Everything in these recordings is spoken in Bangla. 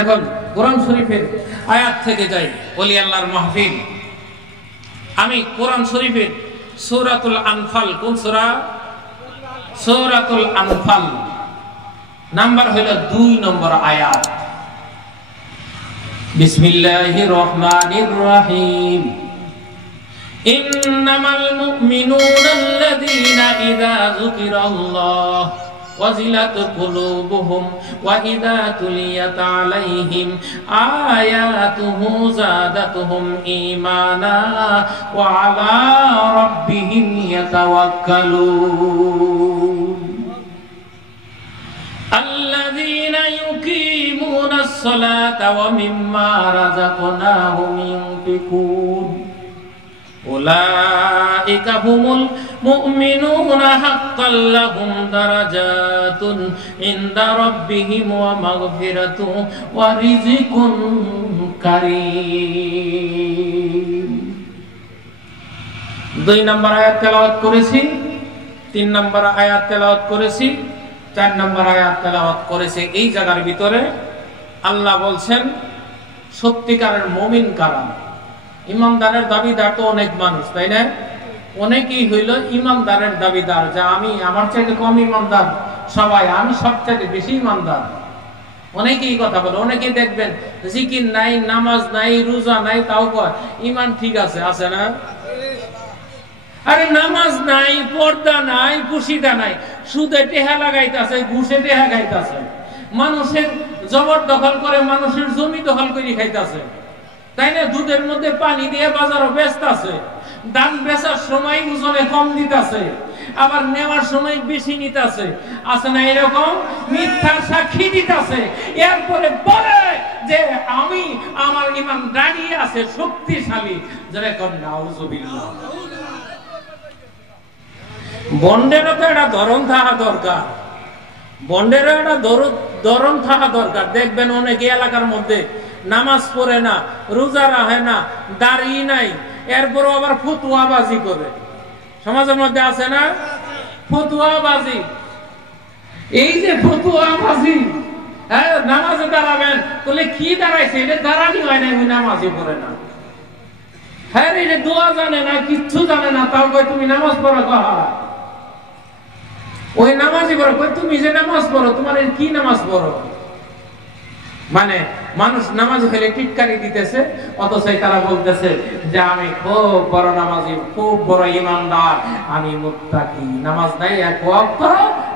এখন কোরআন শরীফের আয়াত থেকে যাই, ওলি আল্লাহর মাহফিল। আমি কোরআন শরীফের সূরাতুল আনফাল, কোন সূরা? সূরাতুল আনফাল, নাম্বার হলো 2 নম্বর আয়াত। বিসমিল্লাহির রহমানির রহিম। ইন্নামাল মুমিনুনা আল্লাযীনা ইযা যুকিরাল্লাহ ওয়াজিলাত কুলুবুহুম ওয়া ইযা তুলিয়াত আলাইহিম আয়াতুহু যাদাতুহুম ঈমানা ওয়া আলা রাব্বিহিম ইয়াতাওয়াক্কালুন। আল্লাযীনা ইউকিমুনাস সালাতা ওয়া মিম্মা রাযাকনাহুম ইউনফিকুন উলাইকা হুমুল মুমিনুনা হাক্কাল লাহুম দারাজাতুন ইনদা রাব্বিহিম ওয়া মাগফিরাতুন ওয়া রিজকুন কারীম। 2 নম্বর আয়াত তেলাওয়াত করেছি, 3 নম্বর আয়াত তেলাওয়াত করেছি, 4 নম্বর আয়াত তেলাওয়াত করেছে। এই জায়গার ভিতরে আল্লাহ বলছেন সত্যিকারের মুমিন কারা। ইমানদারের দাবিদার তো অনেক মানুষ, তাই না? অনেকেই হইল ইমানদারের দাবিদার, যা আমি আমার চাইতে কম ইমানদার সবাই, আমি সবচাইতে বেশি ইমানদার। অনেকেই কথা বলে। অনেকেই দেখবেন জিকির নাই, নামাজ নাই, রোজা নাই, তাও কয় ইমান ঠিক আছে। আছে না? আরে নামাজ নাই, পর্দা নাই, পুশিদা নাই, সুদে টেহা লাগাইতেছে, ঘুষে টেহা খাইতেছে, মানুষের জবরদখল করে, মানুষের জমি দখল করে খাইতেছে, তাই না? দুধের মধ্যে পানি দিয়ে বাজারও ব্যস্ত আছে, দাম বেচার সময় ওজনে কম দিতেছে, আবার নেওয়ার সময় বেশি নিতেছে। আছে না এরকম? মিথ্যার সাক্ষী দিতেছে, এরপরে বলে যে আমি, আমার ইমান দাঁড়িয়ে আছে, শক্তিশালী। যারা কর নাউযুবিল্লাহ। বন্ডেরও তো একটা ধরন থাকা দরকার, বন্ডেরও একটা ধরন থাকা দরকার। দেখবেন অনেকে এলাকার মধ্যে নামাজ পড়ে না, রোজা রাখে না, দাড়ি নাই, এরপরও আবার ফতুয়াবাজি করে। সমাজের মধ্যে আছে না ফতুয়াবাজি? এই যে ফতুয়াবাজি, হ্যাঁ, নামাজে দাঁড়াবেন বলে কি দাঁড়াইছে, এটা দাঁড়ানি হয় না, ওই নামাজই পড়ে না। হ্যাঁ, এটা দোয়া জানে না, কিচ্ছু জানে না, তাও কই তুমি নামাজ পড়ো। ওই নামাজই পড়ো, কই তুমি যে নামাজ পড়ো, তোমার কি নামাজ পড়ো? মানে মানুষ নামাজ হলে টিটকারি দিতেছে, অথচ তারা বলতেছে যে আমি খুব বড় নামাজি, খুব বড় ইমানদার, আমি মুত্তাকি। নামাজ নাই, এক ওয়াক্ত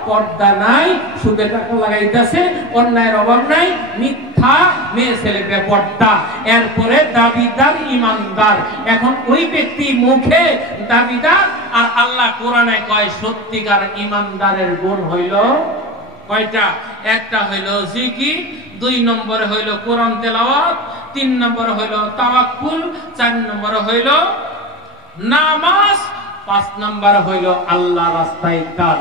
পর্দা নাই, সুদে টাকা লাগাইতেছে, অন্যায়ের অভাব নাই, মিথ্যা, মেয়ে ছেলে বেপর্দা, এরপরে দাবিদার ইমানদার। এখন ওই ব্যক্তি মুখে দাবিদার, আর আল্লাহ কোরআনে কয় সত্যিকার ইমানদারের গুণ হইল কয়টা? একটা হইল জিকির, 2 নম্বরে হইল কোরআন তেলাওয়াত, 3 নম্বরে হইল তাওয়াক্কুল, 4 নম্বরে হইল নামাজ, 5 নম্বরে হইল আল্লাহ রাস্তায় কাজ।